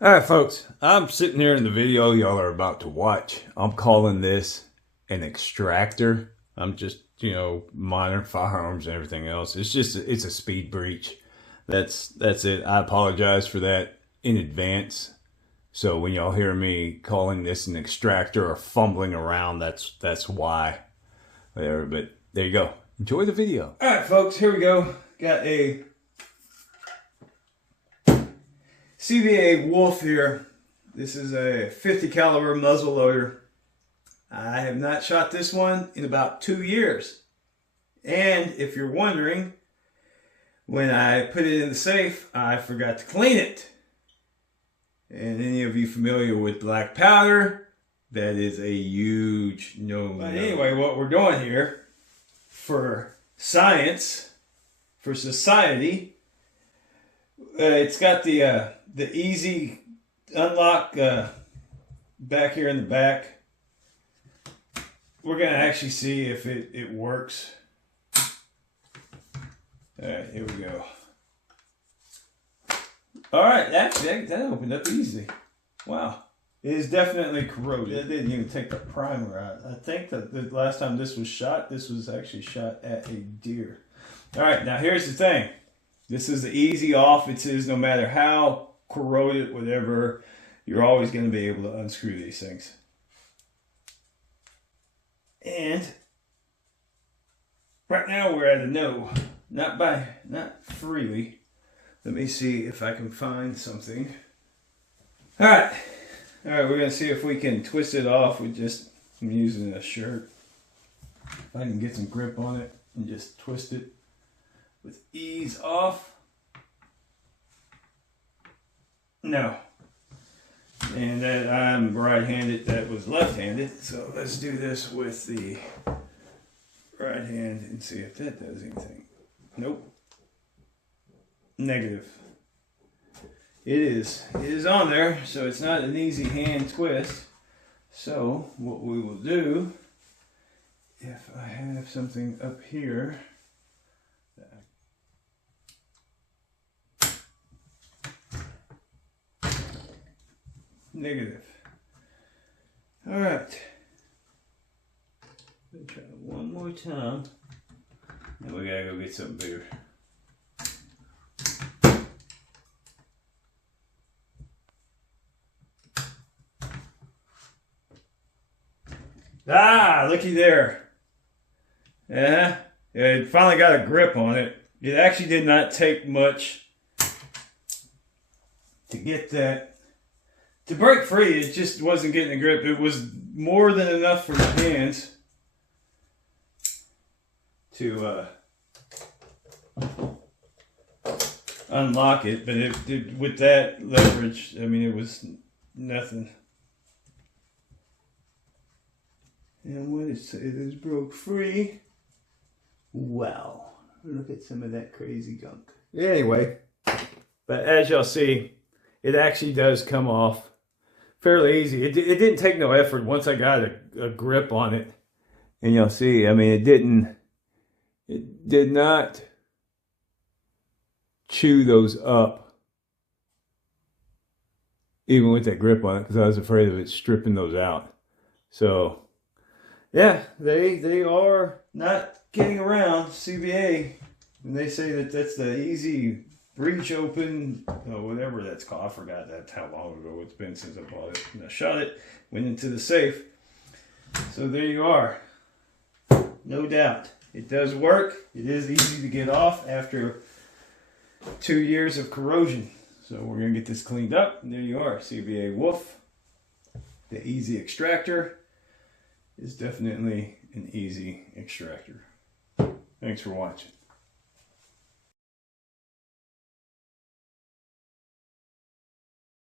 Alright folks, I'm sitting here in the video y'all are about to watch. I'm calling this an extractor. I'm just, modern firearms and everything else. It's a speed breech. That's it. I apologize for that in advance. So when y'all hear me calling this an extractor or fumbling around, that's why. Whatever, but there you go. Enjoy the video. Alright folks, here we go. Got a c.v.a. Wolf here. This is a 50 caliber muzzle loader. I have not shot this one in about 2 years. And if you're wondering, when I put it in the safe, I forgot to clean it. And any of you familiar with black powder, that is a huge no-no. But anyway, what we're doing here for science, for society, it's got the easy unlock back here in the back. We're going to actually see if it works. Alright, here we go. Alright, actually that opened up easy. Wow. It is definitely corroded. It didn't even take the primer out. I think that the last time this was actually shot at a deer. Alright, now here's the thing. This is the easy off. It says no matter how corroded, whatever, you're always going to be able to unscrew these things. And right now we're at a no. Not freely. Let me see if I can find something. Alright, we're going to see if we can twist it off with I'm using a shirt. If I can get some grip on it and just twist it with ease off. No. And that I'm right-handed, that was left-handed. So let's do this with the right hand and see if that does anything. Nope. Negative. It is on there, so it's not an easy hand twist. So what we will do, if I have something up here, negative. All right. We'll try it one more time. Then we gotta go get something bigger. Ah, looky there. Yeah, it finally got a grip on it. It actually did not take much to get that. To break free, it just wasn't getting a grip. It was more than enough for my hands to unlock it, but with that leverage, I mean, it was nothing. And when it is broke free, wow, look at some of that crazy gunk. Anyway, but as y'all see, it actually does come off fairly easy. It didn't take no effort once I got a grip on it. And you'll see, I mean, it did not chew those up, even with that grip on it, because I was afraid of it stripping those out. So, yeah, they are not getting around c.v.a. when they say that that's the easy breech open, whatever that's called. I forgot that's how long ago it's been since I bought it. And I shot it, went into the safe. So there you are. No doubt. It does work. It is easy to get off after 2 years of corrosion. So we're going to get this cleaned up. And there you are, c.v.a. Wolf. The easy extractor is definitely an easy extractor. Thanks for watching.